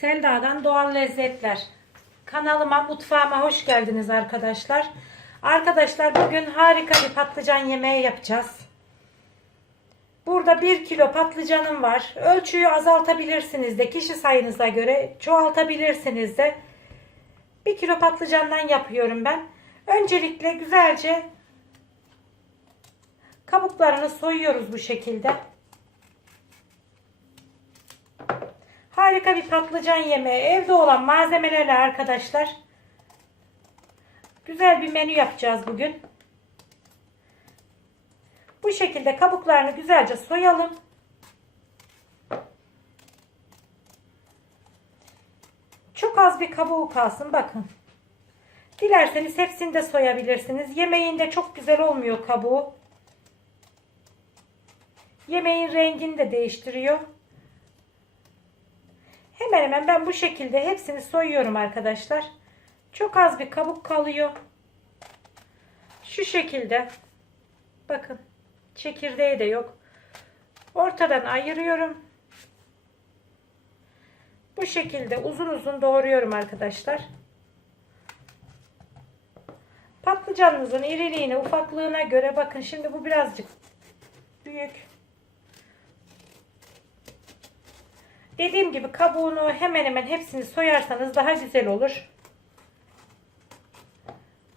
Selda'dan Doğal Lezzetler. Kanalıma, mutfağıma hoş geldiniz arkadaşlar. Arkadaşlar bugün harika bir patlıcan yemeği yapacağız. Burada 1 kilo patlıcanım var. Ölçüyü azaltabilirsiniz de kişi sayınıza göre çoğaltabilirsiniz de. 1 kilo patlıcandan yapıyorum ben. Öncelikle güzelce kabuklarını soyuyoruz bu şekilde. Harika bir patlıcan yemeği. Evde olan malzemelerle arkadaşlar. Güzel bir menü yapacağız bugün. Bu şekilde kabuklarını güzelce soyalım. Çok az bir kabuğu kalsın bakın. Dilerseniz hepsini de soyabilirsiniz. Yemeğinde çok güzel olmuyor kabuğu. Yemeğin rengini de değiştiriyor. Hemen hemen ben bu şekilde hepsini soyuyorum arkadaşlar. Çok az bir kabuk kalıyor. Şu şekilde. Bakın. Çekirdeği de yok. Ortadan ayırıyorum. Bu şekilde uzun uzun doğruyorum arkadaşlar. Patlıcanınızın iriliğine, ufaklığına göre bakın şimdi bu birazcık büyük. Dediğim gibi kabuğunu hemen hemen hepsini soyarsanız daha güzel olur.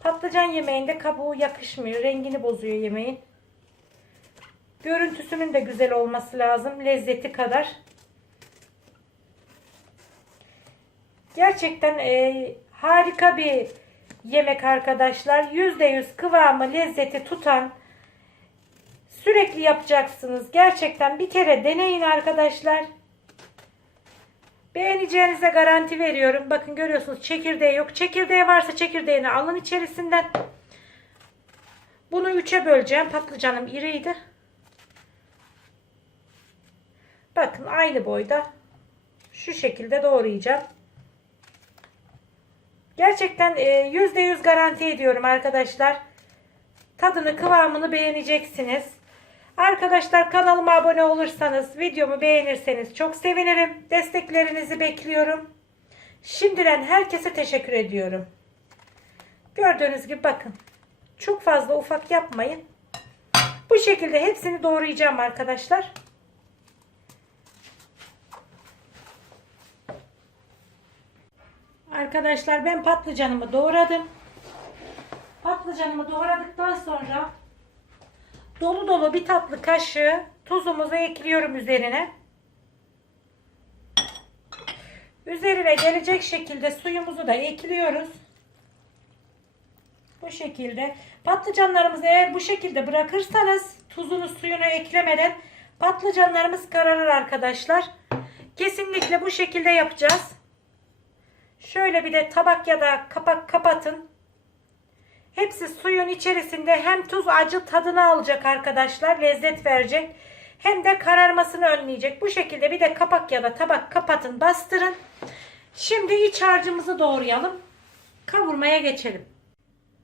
Patlıcan yemeğinde kabuğu yakışmıyor. Rengini bozuyor yemeğin. Görüntüsünün de güzel olması lazım. Lezzeti kadar. Gerçekten e, harika bir yemek arkadaşlar. %100 kıvamı, lezzeti tutan sürekli yapacaksınız. Gerçekten bir kere deneyin arkadaşlar. Beğeneceğinize garanti veriyorum. Bakın görüyorsunuz çekirdeği yok. Çekirdeği varsa çekirdeğini alın içerisinden. Bunu üçe böleceğim. Patlıcanım iriydi. Bakın aynı boyda. Şu şekilde doğrayacağım. Gerçekten %100 garanti ediyorum arkadaşlar. Tadını kıvamını beğeneceksiniz. Arkadaşlar kanalıma abone olursanız, videomu beğenirseniz çok sevinirim. Desteklerinizi bekliyorum. Şimdiden herkese teşekkür ediyorum. Gördüğünüz gibi bakın. Çok fazla ufak yapmayın. Bu şekilde hepsini doğrayacağım arkadaşlar. Arkadaşlar ben patlıcanımı doğradım. Patlıcanımı doğradıktan sonra dolu dolu bir tatlı kaşığı tuzumuzu ekliyorum üzerine. Üzerine gelecek şekilde suyumuzu da ekliyoruz. Bu şekilde. Patlıcanlarımızı eğer bu şekilde bırakırsanız tuzunu suyunu eklemeden patlıcanlarımız kararır arkadaşlar. Kesinlikle bu şekilde yapacağız. Şöyle bir de tabak ya da kapak kapatın. Hepsi suyun içerisinde hem tuz acı tadını alacak arkadaşlar. Lezzet verecek. Hem de kararmasını önleyecek. Bu şekilde bir de kapak ya da tabak kapatın bastırın. Şimdi iç harcımızı doğrayalım. Kavurmaya geçelim.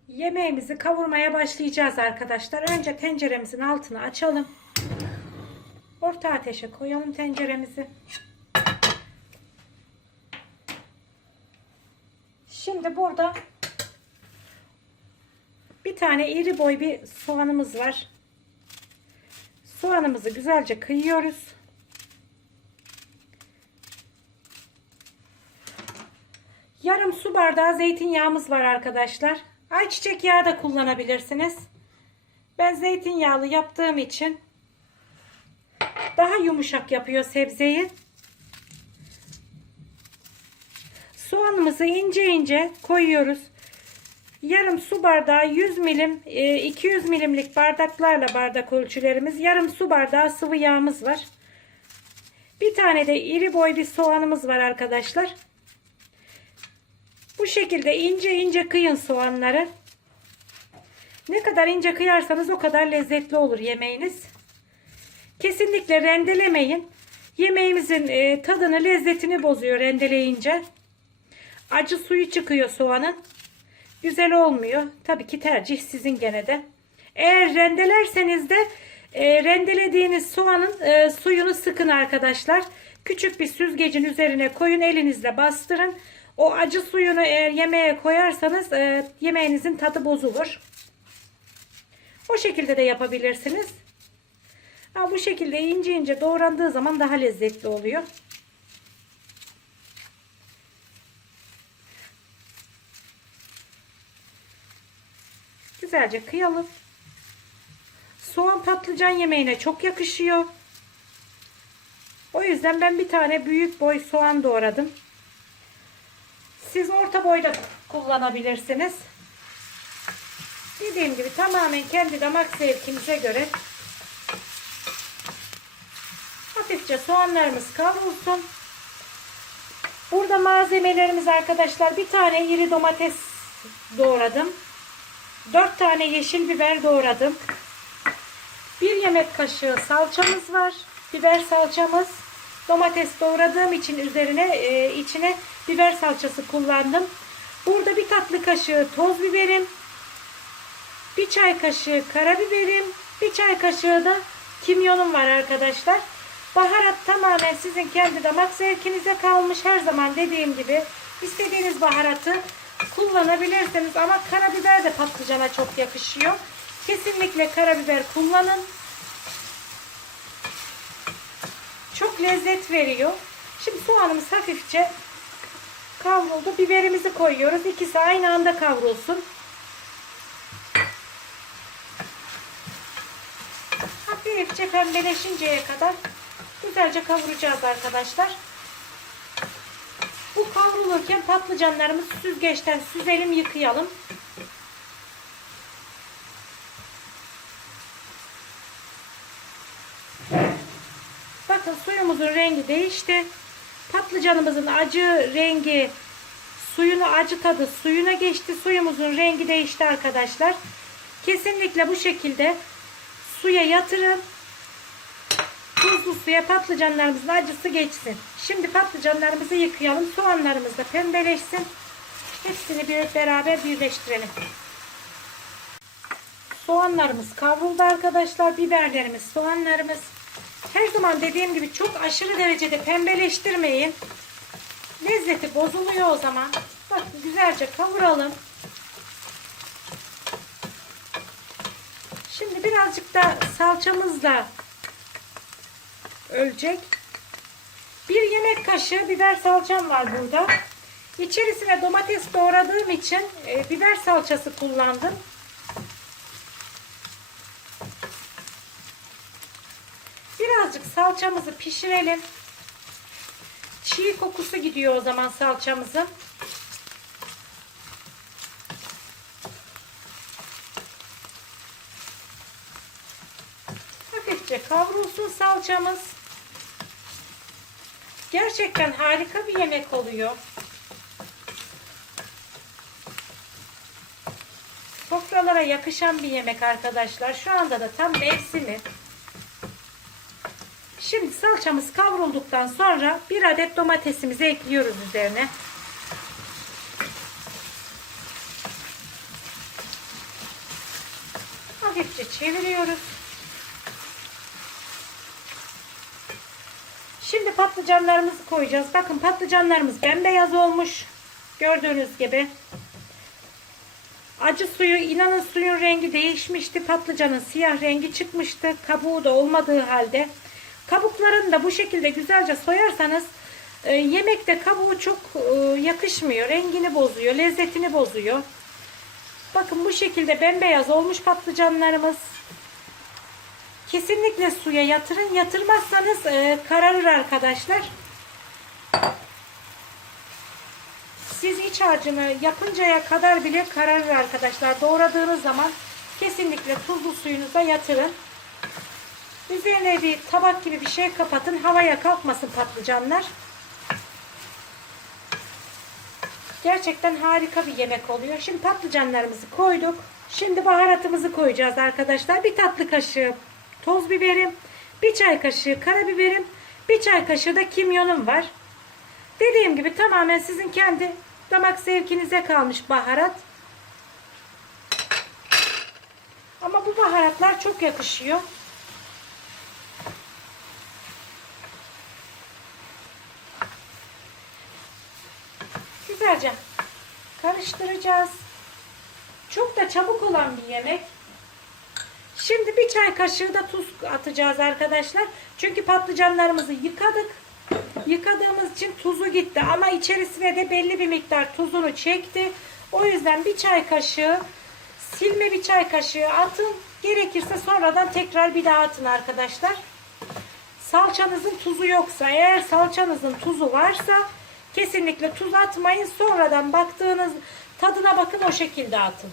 Yemeğimizi kavurmaya başlayacağız arkadaşlar. Önce tenceremizin altını açalım. Orta ateşe koyalım tenceremizi. Şimdi burada bir tane iri boy bir soğanımız var. Soğanımızı güzelce kıyıyoruz. Yarım su bardağı zeytinyağımız var arkadaşlar. Ayçiçek yağı da kullanabilirsiniz. Ben zeytinyağlı yaptığım için daha yumuşak yapıyor sebzeyi. Soğanımızı ince ince koyuyoruz. Yarım su bardağı 100 milim 200 milimlik bardaklarla bardak ölçülerimiz. Yarım su bardağı sıvı yağımız var. Bir tane de iri boy bir soğanımız var arkadaşlar. Bu şekilde ince ince kıyın soğanları. Ne kadar ince kıyarsanız o kadar lezzetli olur yemeğiniz. Kesinlikle rendelemeyin. Yemeğimizin e, tadını lezzetini bozuyor rendeleyince. Acı suyu çıkıyor soğanın. Güzel olmuyor. Tabii ki tercih sizin gene de. Eğer rendelerseniz de e, rendelediğiniz soğanın e, suyunu sıkın arkadaşlar. Küçük bir süzgecin üzerine koyun elinizle bastırın. O acı suyunu eğer yemeğe koyarsanız e, yemeğinizin tadı bozulur. O şekilde de yapabilirsiniz. Ama bu şekilde ince ince doğrandığı zaman daha lezzetli oluyor. Güzelce kıyalım. Soğan patlıcan yemeğine çok yakışıyor. O yüzden ben bir tane büyük boy soğan doğradım. Siz orta boyda kullanabilirsiniz. Dediğim gibi tamamen kendi damak zevkinize göre hafifçe soğanlarımız kavrulsun. Burada malzemelerimiz arkadaşlar bir tane iri domates doğradım. 4 tane yeşil biber doğradım. 1 yemek kaşığı salçamız var. Biber salçamız. Domates doğradığım için üzerine e, içine biber salçası kullandım. Burada bir tatlı kaşığı toz biberim. Bir çay kaşığı karabiberim. Bir çay kaşığı da kimyonum var arkadaşlar. Baharat tamamen sizin kendi damak zevkinize kalmış. Her zaman dediğim gibi istediğiniz baharatı kullanabilirsiniz. Ama karabiber de patlıcana çok yakışıyor. Kesinlikle karabiber kullanın. Çok lezzet veriyor. Şimdi soğanımız hafifçe kavruldu. Biberimizi koyuyoruz. İkisi aynı anda kavrulsun. Hafifçe pembeleşinceye kadar güzelce kavuracağız arkadaşlar. Kavrulurken patlıcanlarımızı süzgeçten süzelim yıkayalım. Bakın suyumuzun rengi değişti. Patlıcanımızın acı rengi suyunu acı tadı suyuna geçti. Suyumuzun rengi değişti arkadaşlar. Kesinlikle bu şekilde suya yatırın. Tuzlu suya patlıcanlarımızın acısı geçsin. Şimdi patlıcanlarımızı yıkayalım. Soğanlarımız da pembeleşsin. Hepsini bir beraber birleştirelim. Soğanlarımız kavruldu arkadaşlar. Biberlerimiz, soğanlarımız. Her zaman dediğim gibi çok aşırı derecede pembeleştirmeyin. Lezzeti bozuluyor o zaman. Bakın güzelce kavuralım. Şimdi birazcık da salçamızla ölecek. Bir yemek kaşığı biber salçam var burada. İçerisine domates doğradığım için e, biber salçası kullandım. Birazcık salçamızı pişirelim. Çiğ kokusu gidiyor o zaman salçamızın. Hafifçe kavrulsun salçamız. Gerçekten harika bir yemek oluyor. Sofralara yakışan bir yemek arkadaşlar. Şu anda da tam mevsimi. Şimdi salçamız kavrulduktan sonra bir adet domatesimizi ekliyoruz üzerine. Hafifçe çeviriyoruz. Şimdi patlıcanlarımızı koyacağız. Bakın patlıcanlarımız bembeyaz olmuş. Gördüğünüz gibi. Acı suyu inanın suyun rengi değişmişti. Patlıcanın siyah rengi çıkmıştı. Kabuğu da olmadığı halde. Kabuklarını da bu şekilde güzelce soyarsanız e, yemekte kabuğu çok e, yakışmıyor. Rengini bozuyor. Lezzetini bozuyor. Bakın bu şekilde bembeyaz olmuş patlıcanlarımız. Kesinlikle suya yatırın. Yatırmazsanız e, kararır arkadaşlar. Siz iç harcını yapıncaya kadar bile kararır arkadaşlar. Doğradığınız zaman kesinlikle tuzlu suyunuza yatırın. Üzerine bir tabak gibi bir şey kapatın. Havaya kalkmasın patlıcanlar. Gerçekten harika bir yemek oluyor. Şimdi patlıcanlarımızı koyduk. Şimdi baharatımızı koyacağız arkadaşlar. Bir tatlı kaşığı toz biberim, bir çay kaşığı karabiberim, bir çay kaşığı da kimyonum var. Dediğim gibi tamamen sizin kendi damak zevkinize kalmış baharat. Ama bu baharatlar çok yakışıyor. Güzelce karıştıracağız. Çok da çabuk olan bir yemek. Şimdi bir çay kaşığı da tuz atacağız arkadaşlar. Çünkü patlıcanlarımızı yıkadık. Yıkadığımız için tuzu gitti ama içerisine de belli bir miktar tuzunu çekti. O yüzden bir çay kaşığı silme bir çay kaşığı atın. Gerekirse sonradan tekrar bir daha atın arkadaşlar. Salçanızın tuzu yoksa eğer salçanızın tuzu varsa kesinlikle tuz atmayın. Sonradan baktığınız tadına bakın o şekilde atın.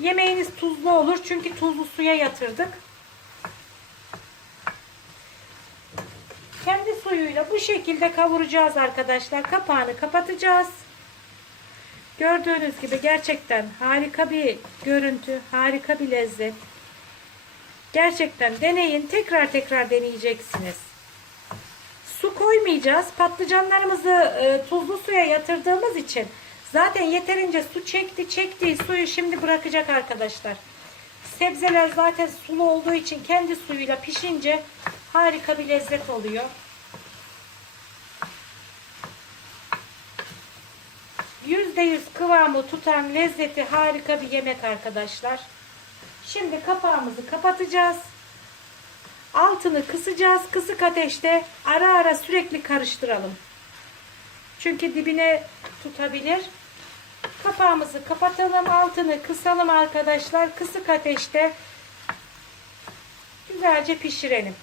Yemeğiniz tuzlu olur çünkü tuzlu suya yatırdık. Kendi suyuyla bu şekilde kavuracağız arkadaşlar. Kapağını kapatacağız. Gördüğünüz gibi gerçekten harika bir görüntü, harika bir lezzet. Gerçekten deneyin. Tekrar tekrar deneyeceksiniz. Su koymayacağız. Patlıcanlarımızı e, tuzlu suya yatırdığımız için zaten yeterince su çekti. Çektiği suyu şimdi bırakacak arkadaşlar. Sebzeler zaten sulu olduğu için kendi suyuyla pişince harika bir lezzet oluyor. %100 kıvamı tutan lezzeti harika bir yemek arkadaşlar. Şimdi kapağımızı kapatacağız. Altını kısacağız. Kısık ateşte ara ara sürekli karıştıralım. Çünkü dibine tutabilir. Kapağımızı kapatalım. Altını kısalım arkadaşlar. Kısık ateşte güzelce pişirelim.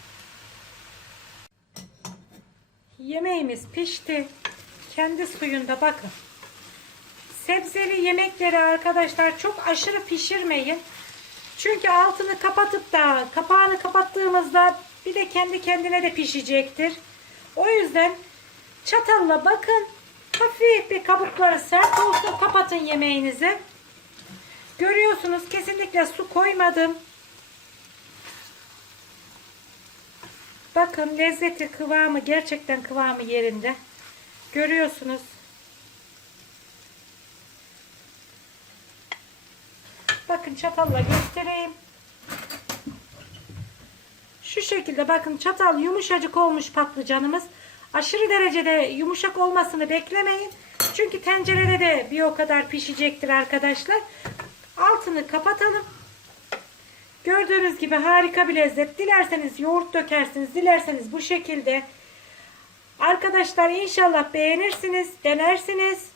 Yemeğimiz pişti. Kendi suyunda bakın. Sebzeli yemekleri arkadaşlar çok aşırı pişirmeyin. Çünkü altını kapatıp da kapağını kapattığımızda bir de kendi kendine de pişecektir. O yüzden çatalla bakın. Hafif bir kabukları sert olsun. Kapatın yemeğinizi. Görüyorsunuz kesinlikle su koymadım. Bakın lezzeti kıvamı gerçekten kıvamı yerinde. Görüyorsunuz. Bakın çatalla göstereyim. Şu şekilde bakın çatal yumuşacık olmuş patlıcanımız. Aşırı derecede yumuşak olmasını beklemeyin. Çünkü tencerede de bir o kadar pişecektir arkadaşlar. Altını kapatalım. Gördüğünüz gibi harika bir lezzet. Dilerseniz yoğurt dökersiniz. Dilerseniz bu şekilde. Arkadaşlar inşallah beğenirsiniz. Denersiniz.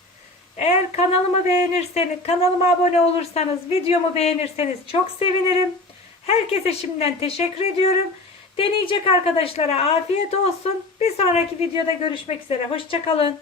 Eğer kanalımı beğenirseniz, kanalıma abone olursanız, videomu beğenirseniz çok sevinirim. Herkese şimdiden teşekkür ediyorum. Deneyecek arkadaşlara afiyet olsun. Bir sonraki videoda görüşmek üzere. Hoşçakalın.